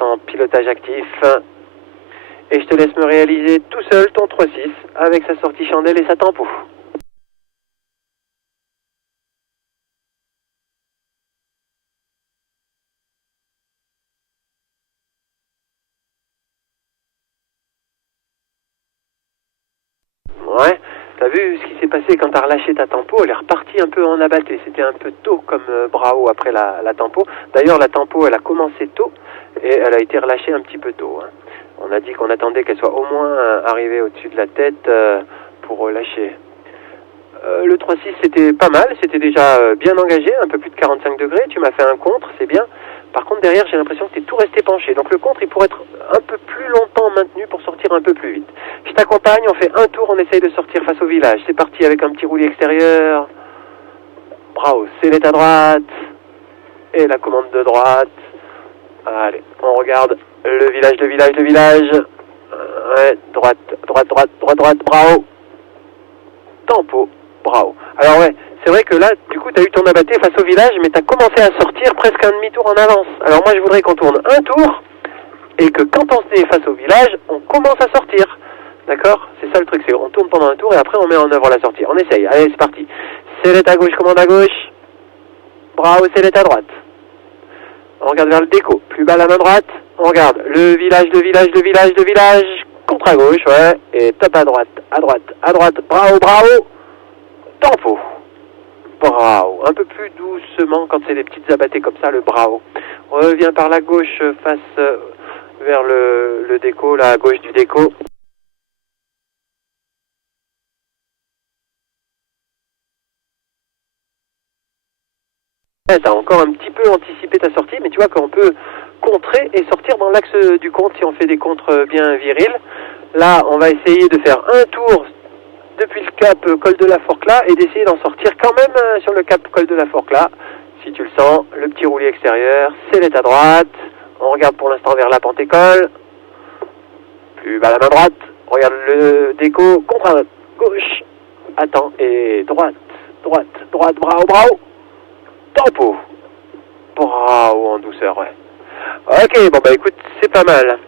En pilotage actif. Et je te laisse me réaliser tout seul ton 3-6 avec sa sortie chandelle et sa tempo. Ouais, t'as vu ce qui s'est passé quand t'as relâché ta tempo, elle est repartie un peu en abatté. C'était un peu tôt comme Bravo après la tempo. D'ailleurs la tempo elle a commencé tôt et elle a été relâchée un petit peu tôt. Hein. On a dit qu'on attendait qu'elle soit au moins arrivée au-dessus de la tête pour relâcher. Le 3-6 c'était pas mal, c'était déjà bien engagé, un peu plus de 45 degrés, tu m'as fait un contre, c'est bien. Par contre derrière j'ai l'impression que tu es tout resté penché, donc le contre il pourrait être un peu plus longtemps maintenu pour sortir un peu plus vite. Je t'accompagne, on fait un tour, on essaye de sortir face au village, c'est parti avec un petit roulis extérieur. Bravo, c'est à droite, et la commande de droite. Allez, on regarde le village. Ouais, droite, bravo. Tempo. Bravo. Alors ouais, c'est vrai que là, du coup, tu as eu ton abatté face au village, mais tu as commencé à sortir presque un demi-tour en avance. Alors moi, je voudrais qu'on tourne un tour, et que quand on est face au village, on commence à sortir. D'accord? C'est ça le truc, c'est on tourne pendant un tour, et après on met en œuvre la sortie. On essaye, allez, c'est parti. Sellette à gauche, commande à gauche. Bravo, sellette à droite. On regarde vers le déco, plus bas la main droite. On regarde le village, contre à gauche, ouais, et top à droite, bravo. Tempo. Bravo. Un peu plus doucement quand c'est des petites abattées comme ça, le bravo. On revient par la gauche face vers le déco, là, à gauche du déco. T'as encore un petit peu anticipé ta sortie, mais tu vois qu'on peut contrer et sortir dans l'axe du contre si on fait des contres bien virils. Là, on va essayer de faire un tour depuis le cap col de la Forclaz et d'essayer d'en sortir quand même sur le cap col de la Forclaz. Si tu le sens, le petit roulis extérieur, c'est à droite. On regarde pour l'instant vers la Pentécole. Plus bas la main droite. On regarde le déco, contre à gauche. Attends, et droite, bravo. Tempo. Bravo en douceur, ouais. Ok, bon bah écoute, c'est pas mal.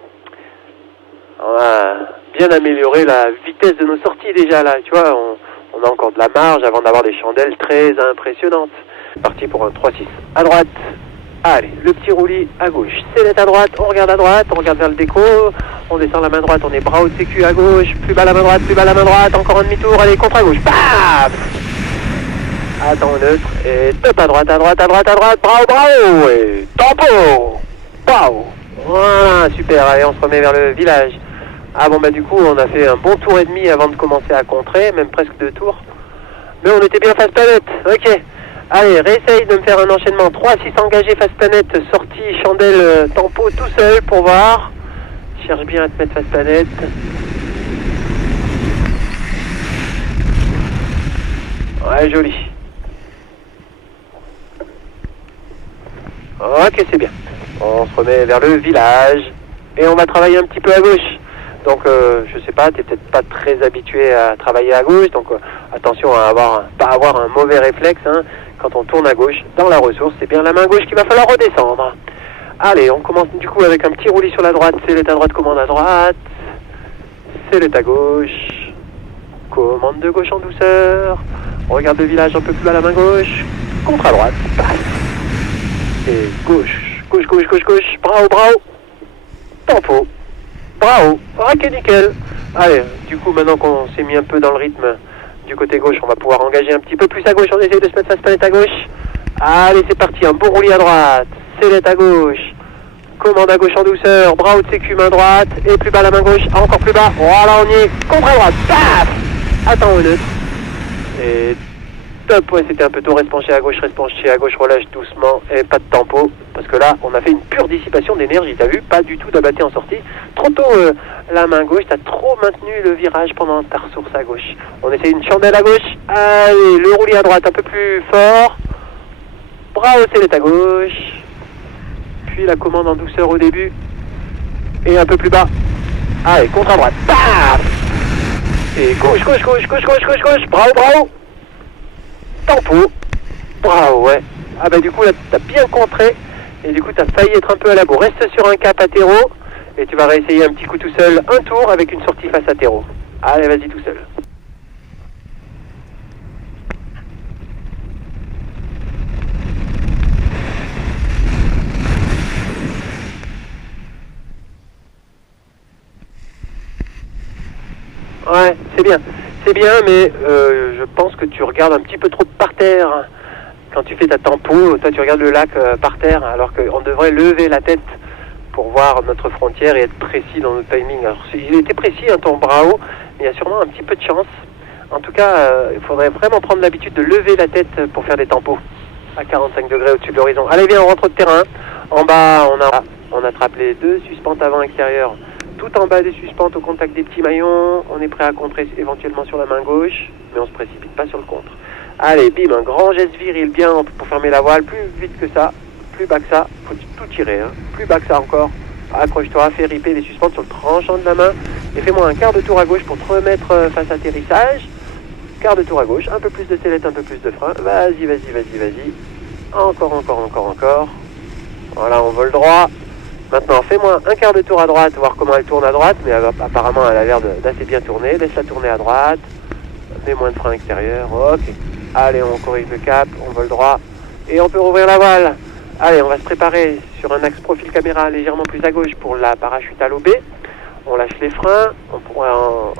On a bien amélioré la vitesse de nos sorties déjà là, tu vois, on a encore de la marge avant d'avoir des chandelles très impressionnantes. Parti pour un 3-6 à droite. Allez, le petit roulis à gauche. C'est à droite, on regarde vers le déco, on descend la main droite, on est bras haut de sécu à gauche, plus bas la main droite, encore un demi-tour, allez, contre à gauche, bam. Attends, neutre, et top à droite, bravo, et tempo, bravo, voilà, super, allez, on se remet vers le village. Ah bon, bah du coup, on a fait un bon tour et demi avant de commencer à contrer, même presque 2 tours. Mais on était bien face planète, ok. Allez, réessaye de me faire un enchaînement 3-6 engagé face planète, sortie, chandelle, tempo tout seul pour voir. Cherche bien à te mettre face planète. Ouais, joli. Ok, c'est bien. On se remet vers le village et on va travailler un petit peu à gauche. Donc, je sais pas, t'es peut-être pas très habitué à travailler à gauche, donc attention à pas avoir un mauvais réflexe. Hein. Quand on tourne à gauche, dans la ressource, c'est bien la main gauche qu'il va falloir redescendre. Allez, on commence du coup avec un petit roulis sur la droite, c'est à droite, commande à droite, c'est à gauche, commande de gauche en douceur, on regarde le village un peu plus bas la main gauche, contre à droite, passe, et gauche, bravo, tempo. Bravo, ok nickel. Allez, du coup maintenant qu'on s'est mis un peu dans le rythme du côté gauche, on va pouvoir engager un petit peu plus à gauche, on essaye de se mettre face planète à gauche. Allez c'est parti, un bon roulis à droite, sellette à gauche, commande à gauche en douceur, bras haut de sécu, main droite, et plus bas la main gauche, encore plus bas, voilà on y est, contre à droite, paf. Attends au neutre, et top, ouais c'était un peu tôt, reste penché à gauche, relâche doucement, et pas de tempo, parce que là on a fait une pure dissipation d'énergie, t'as vu, pas du tout d'abatté en sortie, trop tôt la main gauche, t'as trop maintenu le virage pendant ta ressource à gauche. On essaye une chandelle à gauche, allez, le roulis à droite un peu plus fort, bravo, c'est à gauche, puis la commande en douceur au début, et un peu plus bas, allez, contre à droite, paf, et gauche, bravo, tempo, bravo, ouais. Ah bah du coup là t'as bien contré Et du coup, tu as failli être un peu à la bourre. Reste sur un cap attéro et tu vas réessayer un petit coup tout seul, un tour avec une sortie face attéro. Allez, vas-y tout seul. Ouais, c'est bien, mais je pense que tu regardes un petit peu trop par terre. Quand tu fais ta tempo, toi tu regardes le lac par terre, alors qu'on devrait lever la tête pour voir notre frontière et être précis dans notre timing. Alors il était précis, hein, ton Brao, mais il y a sûrement un petit peu de chance. En tout cas, il faudrait vraiment prendre l'habitude de lever la tête pour faire des tempos à 45 degrés au-dessus de l'horizon. Allez, viens, on rentre de terrain. En bas, on attrape les 2 suspentes avant extérieures. Tout en bas des suspentes au contact des petits maillons. On est prêt à contrer éventuellement sur la main gauche, mais on ne se précipite pas sur le contre. Allez, bim, un grand geste viril bien pour fermer la voile. Plus vite que ça, plus bas que ça. Faut tout tirer, hein. Plus bas que ça encore. Accroche-toi, fais riper les suspentes sur le tranchant de la main. Et fais-moi un quart de tour à gauche pour te remettre face à atterrissage. Quart de tour à gauche, un peu plus de sellette, un peu plus de frein. Vas-y. Encore. Voilà, on vole droit. Maintenant, fais-moi un quart de tour à droite, voir comment elle tourne à droite, mais apparemment elle a l'air d'assez bien tourner. Laisse-la tourner à droite, mets moins de frein extérieur, ok. Allez, on corrige le cap, on vole droit, et on peut rouvrir la voile. Allez, on va se préparer sur un axe profil caméra légèrement plus à gauche pour la parachutale au B. On lâche les freins, on prend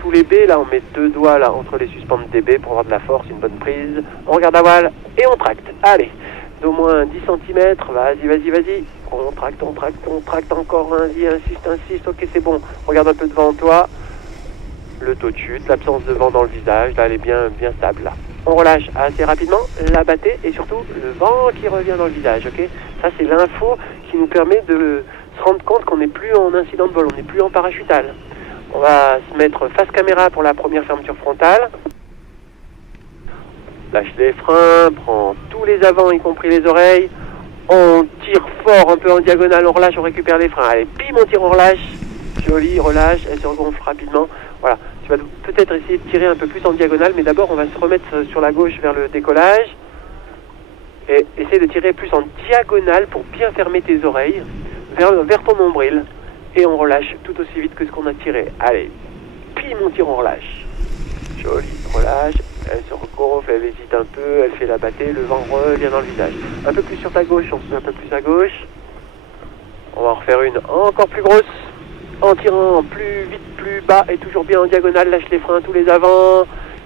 tous les B, là on met 2 doigts là entre les suspentes des B pour avoir de la force, une bonne prise. On regarde la voile, et on tracte. Allez, d'au moins 10 cm, vas-y. On tracte encore, insiste, ok c'est bon. Regarde un peu devant toi, le taux de chute, l'absence de vent dans le visage, là elle est bien stable là. On relâche assez rapidement la battée et surtout le vent qui revient dans le visage, ok. Ça c'est l'info qui nous permet de se rendre compte qu'on n'est plus en incident de vol, on n'est plus en parachutale. On va se mettre face caméra pour la première fermeture frontale. Lâche les freins, prends tous les avants y compris les oreilles. On tire fort un peu en diagonale, on relâche, on récupère les freins. Allez, bim, on tire, on relâche. Joli, relâche, elle se regonfle rapidement. Voilà, tu vas peut-être essayer de tirer un peu plus en diagonale, mais d'abord on va se remettre sur la gauche vers le décollage. Et essayer de tirer plus en diagonale pour bien fermer tes oreilles vers ton nombril. Et on relâche tout aussi vite que ce qu'on a tiré. Allez, bim, on tire, on relâche. Joli, relâche. Elle se regonfle, elle hésite un peu, elle fait la battée, le vent revient dans le visage. Un peu plus sur ta gauche, on se met un peu plus à gauche. On va en refaire une encore plus grosse, en tirant plus vite, plus bas et toujours bien en diagonale. Lâche les freins, tous les avants.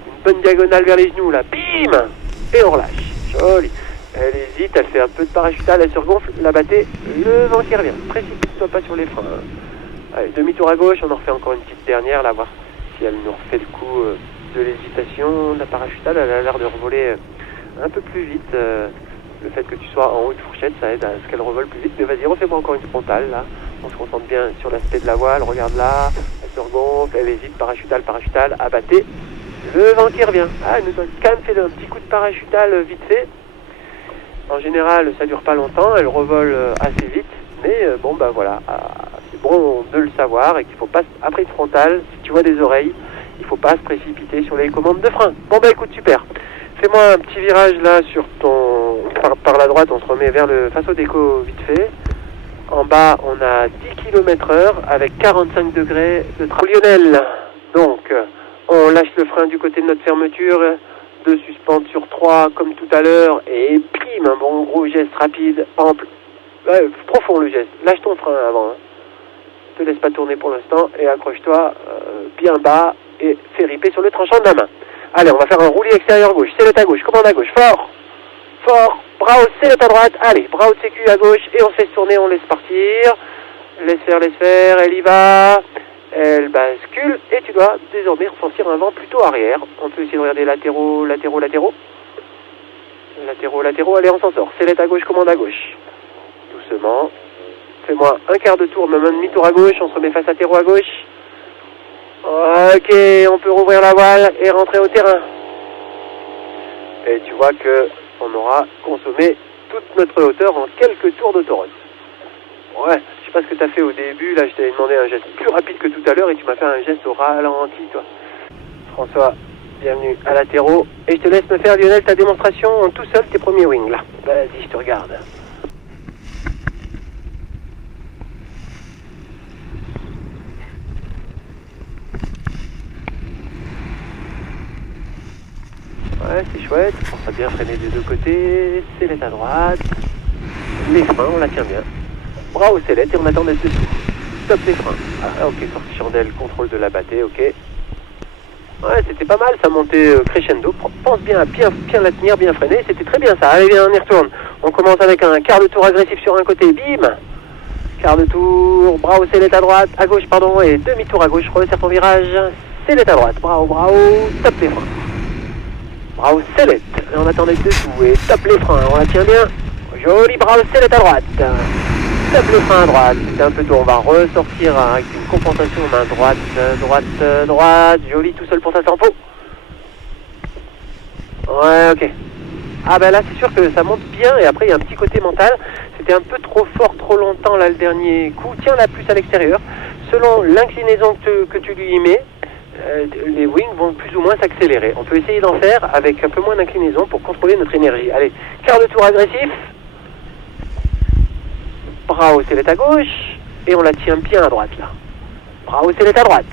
Une bonne diagonale vers les genoux, là. Bim! Et on relâche. Joli. Elle hésite, elle fait un peu de parachutale, elle se regonfle, la battée, le vent qui revient. Précipite-toi pas sur les freins. Allez, demi-tour à gauche, on en refait encore une petite dernière, là, voir si elle nous refait le coup de l'hésitation. La parachutale, elle a l'air de revoler un peu plus vite. Le fait que tu sois en haut de fourchette, ça aide à ce qu'elle revole plus vite. Mais vas-y, refais-moi encore une frontale, là. On se concentre bien sur l'aspect de la voile. Regarde là, elle se regonfle, elle hésite, parachutale, abattée. Le vent qui revient. Ah, elle nous a quand même fait un petit coup de parachutale vite fait. En général, ça dure pas longtemps, elle revole assez vite. Mais bon, bah voilà, c'est bon de le savoir et qu'il faut pas, après une frontale, si tu vois des oreilles, il faut pas se précipiter sur les commandes de frein. Bon bah écoute, super. Fais-moi un petit virage là sur ton... Par la droite, on se remet face au déco vite fait. En bas, on a 10 km/h avec 45 degrés de Lionel. Donc, on lâche le frein du côté de notre fermeture. 2 suspentes sur 3 comme tout à l'heure. Et prime, un bon gros geste rapide, ample. Profond le geste. Lâche ton frein avant. Te laisse pas tourner pour l'instant. Et accroche-toi bien bas. Et fais riper sur le tranchant de la main. Allez, on va faire un roulis extérieur gauche. Sellette à gauche. Commande à gauche. Fort. Bras haut, sellette à droite. Allez, bras haut de sécu à gauche. Et on se laisse tourner, on laisse partir. Laisse faire. Elle y va. Elle bascule. Et tu dois désormais ressentir un vent plutôt arrière. On peut essayer de regarder latéraux. Allez, on s'en sort. Sellette à gauche, commande à gauche. Doucement. Fais-moi un quart de tour, même un demi-tour à gauche. On se remet face à terreau à gauche. Ok, on peut rouvrir la voile et rentrer au terrain. Et tu vois que on aura consommé toute notre hauteur en quelques tours d'autoroute. Ouais, je sais pas ce que tu as fait au début, là je t'avais demandé un geste plus rapide que tout à l'heure et tu m'as fait un geste au ralenti, toi. François, bienvenue à l'atterro. Et je te laisse me faire, Lionel, ta démonstration en tout seul, tes premiers wings, là. Vas-y, je te regarde. chouette. On va bien freiner des deux côtés. Sellette à droite. Les freins, on la tient bien. Bras au sellette et on attend d'être dessus. Stop les freins. Ah, ok, sortie chandelle, contrôle de la battée, ok. Ouais, c'était pas mal, ça montait crescendo. Pense bien à bien la tenir, bien freiner. C'était très bien ça. Allez, bien, on y retourne. On commence avec un quart de tour agressif sur un côté. Bim. Quart de tour, bras au sellette à droite, à gauche, pardon, et demi-tour à gauche. Resserre ton virage. Sellette à droite, bras au, top les freins. Bras au sellette. Et on attend d'être dessous et top les freins. On la tient bien. Joli bras au sellette à droite. Top les freins à droite, c'est un peu tôt, on va ressortir avec une compensation main droite, droite, joli tout seul pour sa tempo. Ouais, ok. Ah ben là c'est sûr que ça monte bien et après il y a un petit côté mental, c'était un peu trop fort, trop longtemps là le dernier coup, tiens-la plus à l'extérieur. Selon l'inclinaison que tu lui y mets, les wings vont plus ou moins s'accélérer. On peut essayer d'en faire avec un peu moins d'inclinaison pour contrôler notre énergie. Allez, quart de tour agressif. Bras au sellette à gauche, et on la tient bien à droite là. Bras au sellette à droite.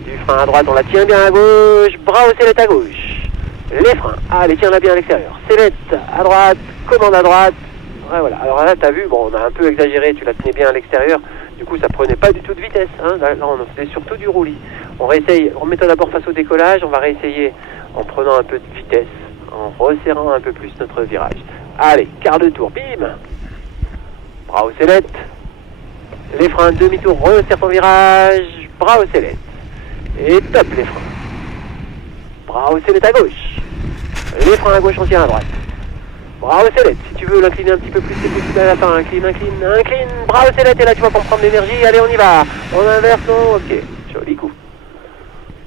Du frein à droite, on la tient bien à gauche, bras au sellette à gauche. Les freins, allez, tiens-la bien à l'extérieur. Sellette à droite, commande à droite. Ouais, voilà, alors là, t'as vu, bon, on a un peu exagéré, tu la tenais bien à l'extérieur. Du coup, ça prenait pas du tout de vitesse. Hein. Là, on faisait surtout du roulis. On réessaye, on mettant d'abord face au décollage, on va réessayer en prenant un peu de vitesse, en resserrant un peu plus notre virage. Allez, quart de tour, bim. Bras au sellette, les freins demi-tour, resserre ton virage, bras au sellette, et top les freins. Bras au sellette à gauche, les freins à gauche, on tient à droite. Bras au sellette, si tu veux l'incliner un petit peu plus, c'est possible à la fin, incline, bras au sellette, et là tu vas comprendre l'énergie, allez on y va, on inverse, ok, joli coup.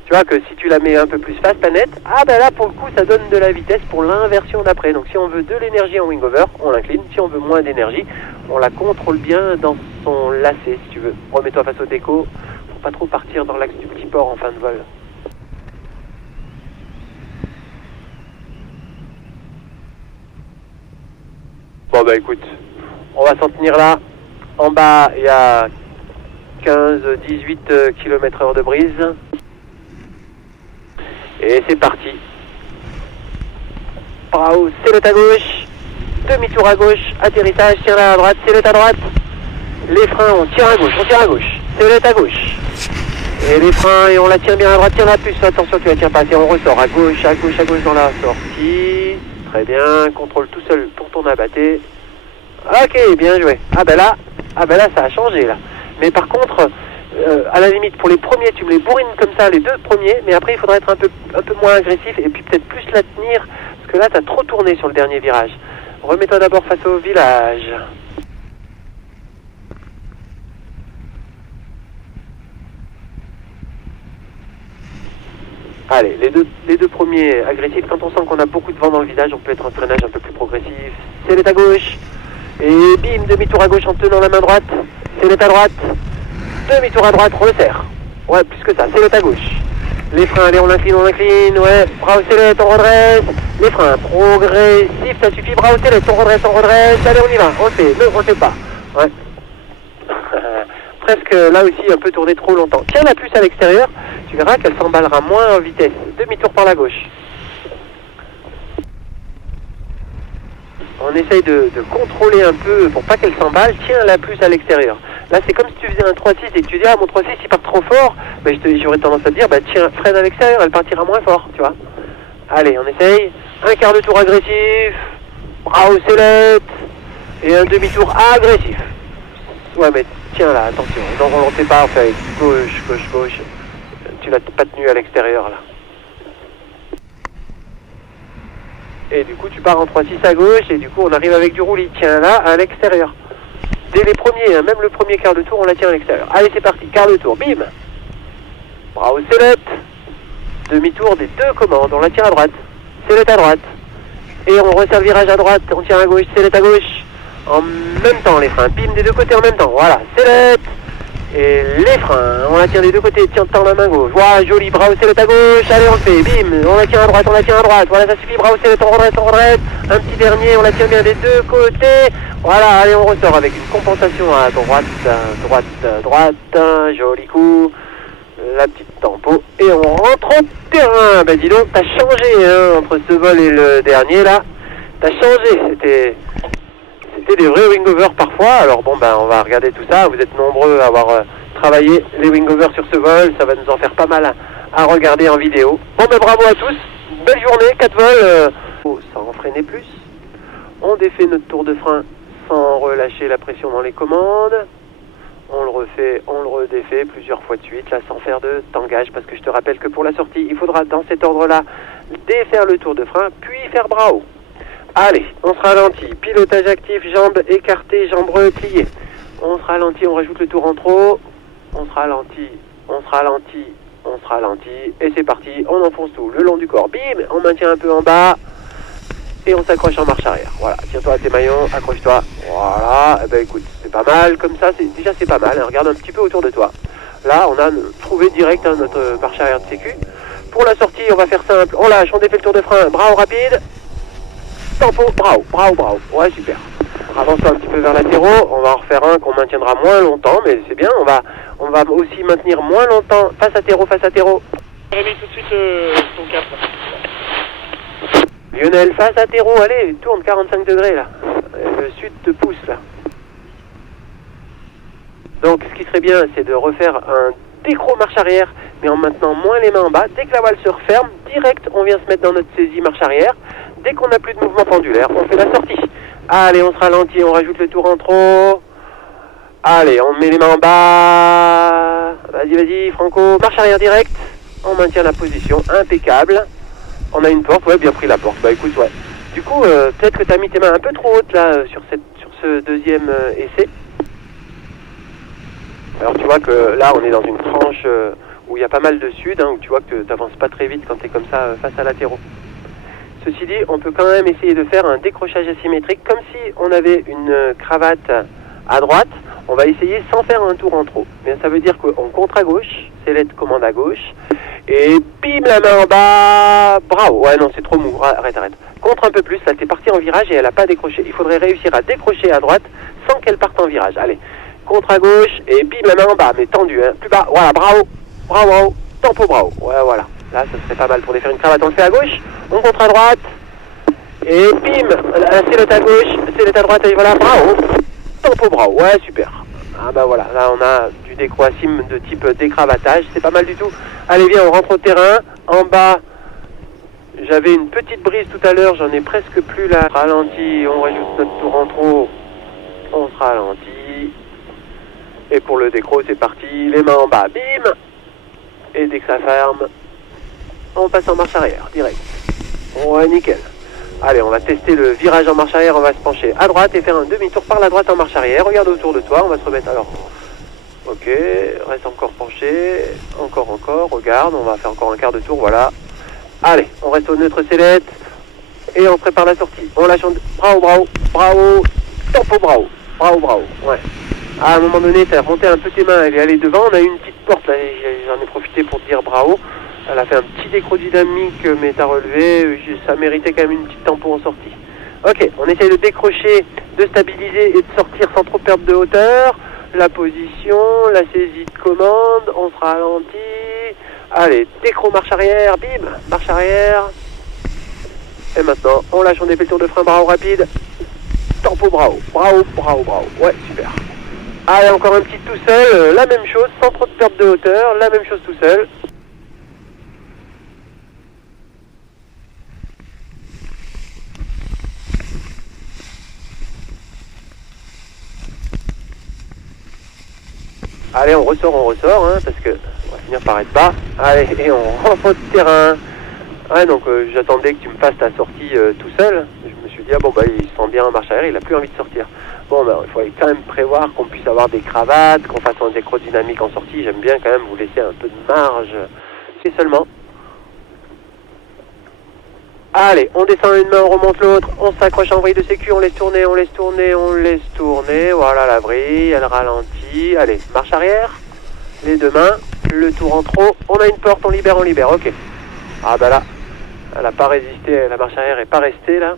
Tu vois que si tu la mets un peu plus fast, planète, ah ben là pour le coup ça donne de la vitesse pour l'inversion d'après. Donc si on veut de l'énergie en wing-over, on l'incline. Si on veut moins d'énergie, on la contrôle bien dans son lacet si tu veux. Remets-toi face au déco, faut pas trop partir dans l'axe du petit port en fin de vol. Bon bah écoute, on va s'en tenir là. En bas il y a 15-18 km/h de brise. Et c'est parti. Bras haut, sellette à gauche. Demi-tour à gauche. Atterrissage, tire là à droite, sellette à droite. Les freins, on tire à gauche, sellette à gauche. Et les freins, et on la tient bien à droite, tire la puce. Attention, tu la tiens pas assez, on ressort à gauche dans la sortie. Très bien, contrôle tout seul pour ton abatté. Ok, bien joué. Ah ben là, ça a changé là. Mais par contre... à la limite, pour les premiers, tu me les bourrines comme ça, les deux premiers, mais après il faudra être un peu moins agressif et puis peut-être plus la tenir, parce que là tu as trop tourné sur le dernier virage. Remets-toi d'abord face au village. Allez, les deux premiers agressifs, quand on sent qu'on a beaucoup de vent dans le visage, on peut être un freinage un peu plus progressif. Sellette à gauche, et bim, demi-tour à gauche en tenant la main droite, sellette à droite. Demi-tour à droite, resserre. Ouais, plus que ça, sellette à gauche. Les freins, allez, on incline, ouais. Bras au sellette, on redresse. Les freins, progressif, ça suffit. Bras au sellette, on redresse. Allez, on y va, on le fait. Non, on le fait pas. Ouais. Presque, là aussi, un peu tourné trop longtemps. Tiens la puce à l'extérieur, tu verras qu'elle s'emballera moins en vitesse. Demi-tour par la gauche. On essaye de contrôler un peu pour pas qu'elle s'emballe. Tiens la puce à l'extérieur. Là, c'est comme si tu faisais un 3-6 et que tu dis, ah, mon 3-6, il part trop fort. Mais j'aurais tendance à te dire, bah, tiens, freine à l'extérieur, elle partira moins fort, tu vois. Allez, on essaye. Un quart de tour agressif. Bras au sellette. Et un demi-tour agressif. Ouais, mais tiens, là, attention. Non, on ne sait pas, enfin, gauche. Tu l'as pas tenu à l'extérieur, là. Et du coup, tu pars en 3-6 à gauche, et du coup, on arrive avec du roulis. Tiens, là, à l'extérieur. Dès les premiers, hein, même le premier quart de tour, on la tient à l'extérieur. Allez, c'est parti, quart de tour, bim. Bras au sellette. Demi-tour des deux commandes, on la tient à droite. Sellette à droite. Et on resserre le virage à droite, on tient à gauche, sellette à gauche. En même temps, les freins, bim, des deux côtés en même temps. Voilà, sellette. Et les freins, on la tient des deux côtés, tiens la main gauche. Voilà, joli, bras au sellette à gauche, allez on le fait, bim, on la tient à droite, voilà ça suffit, bras au sellette, on redresse, un petit dernier, on la tient bien des deux côtés, voilà, allez on ressort avec une compensation à droite, joli coup, la petite tempo, et on rentre au terrain. Ben dis donc, t'as changé hein, entre ce vol et le dernier là. T'as changé, c'était des vrais wing-overs parfois. Alors bon, ben on va regarder tout ça. Vous êtes nombreux à avoir travaillé les wing-overs sur ce vol. Ça va nous en faire pas mal à regarder en vidéo. Bon ben bravo à tous, belle journée, 4 vols. Sans freiner plus. On défait notre tour de frein sans relâcher la pression dans les commandes. On le refait, on le redéfait plusieurs fois de suite, là sans faire de tangage, parce que je te rappelle que pour la sortie, il faudra dans cet ordre-là défaire le tour de frein, puis faire bras haut. Allez, on se ralentit, pilotage actif, jambes écartées, jambes repliées. On se ralentit, on rajoute le tour en trop, on se ralentit, on se ralentit, on se ralentit, et c'est parti, on enfonce tout le long du corps, bim, on maintient un peu en bas, et on s'accroche en marche arrière. Voilà, tiens-toi à tes maillons, accroche-toi. Voilà, eh ben écoute, c'est pas mal, comme ça, déjà c'est pas mal. Regarde un petit peu autour de toi. Là, on a trouvé direct hein, notre marche arrière de sécu. Pour la sortie, on va faire simple. On lâche, on défait le tour de frein, bras haut rapide. Tempo, bras haut, bras haut, bras haut. Ouais, super. Avance-toi un petit peu vers latéraux. On va en refaire un qu'on maintiendra moins longtemps, mais c'est bien. On va aussi maintenir moins longtemps face à terreau, face à terreau. Rémi, tout de suite ton cap. Lionel, face à terreau, allez, tourne 45 degrés là. Le sud te pousse là. Donc ce qui serait bien, c'est de refaire un décro marche arrière, mais en maintenant moins les mains en bas. Dès que la voile se referme, direct, on vient se mettre dans notre saisie marche arrière. Dès qu'on n'a plus de mouvement pendulaire, on fait la sortie. Allez, on se ralentit, on rajoute le tour en trop. Allez, on met les mains en bas. Vas-y, vas-y, Franco. Marche arrière direct. On maintient la position, impeccable. On a une porte, ouais, bien pris la porte. Bah écoute, ouais. Du coup, peut-être que tu as mis tes mains un peu trop hautes là sur ce deuxième essai. Alors tu vois que là, on est dans une tranche où il y a pas mal de sud, hein, où tu vois que tu n'avances pas très vite quand tu es comme ça face à latéraux. Ceci dit, on peut quand même essayer de faire un décrochage asymétrique, comme si on avait une cravate à droite. On va essayer sans faire un tour en trop. Mais ça veut dire qu'on contre à gauche, c'est l'aide commande à gauche. Et bim, la main en bas, bravo. Ouais, non, c'est trop mou, arrête. Contre un peu plus, là, t'es parti en virage et elle n'a pas décroché. Il faudrait réussir à décrocher à droite sans qu'elle parte en virage. Allez, contre à gauche et bim, la main en bas, mais tendue, hein. Plus bas, voilà, bravo, tempo, bravo. Ouais, voilà, là, ça serait pas mal pour défaire une cravate. On le fait à gauche, on contre à droite, et bim, c'est l'autre à gauche, c'est l'autre à droite, et voilà, bravo, tempo, bravo, ouais, super. Ah bah voilà, là on a du décroasim de type décravatage, c'est pas mal du tout. Allez viens, on rentre au terrain, en bas, j'avais une petite brise tout à l'heure, j'en ai presque plus là. Ralenti, on rajoute notre tour en trop, on se ralentit. Et pour le décro, c'est parti, les mains en bas, bim. Et dès que ça ferme, on passe en marche arrière, direct. Ouais, nickel. Allez, on va tester le virage en marche arrière, on va se pencher à droite et faire un demi-tour par la droite en marche arrière. Regarde autour de toi, on va se remettre alors. Ok, reste encore penché, encore, regarde, on va faire encore un quart de tour, voilà. Allez, on reste au neutre sellette et on prépare la sortie. On lâche, bravo, tempo, bravo, ouais. À un moment donné, tu as remonté un peu tes mains, elle est allée devant, on a eu une petite porte, là, j'en ai profité pour te dire bravo. Elle a fait un petit décro dynamique, mais t'as relevé, ça méritait quand même une petite tempo en sortie. Ok, on essaye de décrocher, de stabiliser et de sortir sans trop perdre de hauteur. La position, la saisie de commande, on se ralentit. Allez, décro marche arrière, bim, marche arrière. Et maintenant, on lâche, on défait le tour de frein, bras rapide. Tempo, bravo, ouais, super. Allez, encore un petit tout seul, la même chose, sans trop de perte de hauteur, la même chose tout seul. Allez, on ressort, hein, parce que on va finir par être bas. Allez, et on rentre au terrain. Ouais, donc j'attendais que tu me fasses ta sortie tout seul. Je me suis dit, ah bon, bah il se sent bien en marche arrière, il a plus envie de sortir. Bon, bah il faut quand même prévoir qu'on puisse avoir des cravates, qu'on fasse un décro dynamique en sortie. J'aime bien quand même vous laisser un peu de marge. C'est seulement. Allez, on descend une main, on remonte l'autre, on s'accroche en vrille de sécu, on laisse tourner. Voilà la vrille, elle ralentit. Allez, marche arrière, les deux mains, le tour en trop. On a une porte, on libère, ok. Ah bah là, elle n'a pas résisté, la marche arrière n'est pas restée là.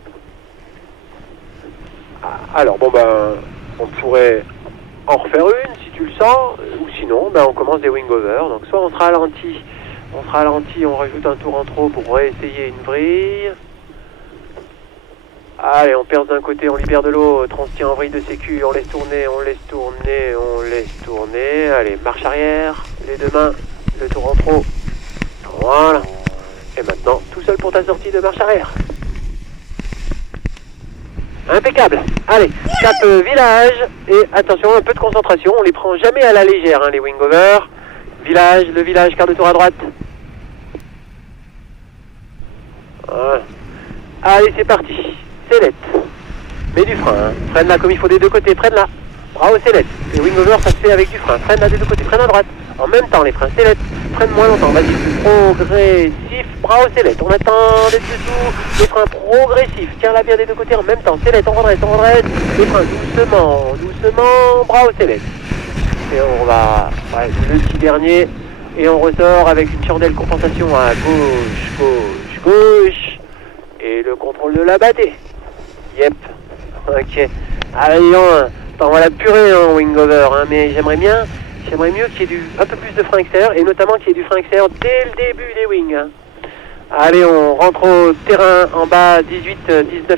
Alors bon ben, on pourrait en refaire une si tu le sens, ou sinon, ben, on commence des wing-over. Donc soit on se ralentit, on rajoute un tour en trop pour réessayer une vrille. Allez, on perce d'un côté, on libère de l'autre, on se tient en vrille de sécu, on laisse tourner, on laisse tourner, on laisse tourner. Allez, marche arrière, les deux mains, le tour en trop. Voilà. Et maintenant, tout seul pour ta sortie de marche arrière. Impeccable. Allez, cap village. Et attention, un peu de concentration. On les prend jamais à la légère, hein, les wing-over. Village, le village, quart de tour à droite. Voilà. Allez, c'est parti. Célette. Mets du frein. Hein. Freine là comme il faut des deux côtés. Freine là. Bravo, Célette. Les wing-over, ça se fait avec du frein. Freine là des deux côtés. Freine à droite. En même temps, les freins. Célette. Freine moins longtemps. Vas-y. Progressif. Bravo, Célette. On attend des dessous. Les freins progressifs. Tiens là bien des deux côtés en même temps. Célette, on redresse, on redresse. Les freins doucement, doucement. Bravo, Célette. Et on va. Ouais, le petit dernier. Et on ressort avec une chandelle compensation à gauche, gauche, gauche. Et le contrôle de la battée. Yep. Ok. Allez, t'en vas la purée en wing-over, hein, mais j'aimerais mieux qu'il y ait un peu plus de frein extérieur, et notamment qu'il y ait du frein extérieur dès le début des wings. Hein. Allez, on rentre au terrain en bas, 18, 19.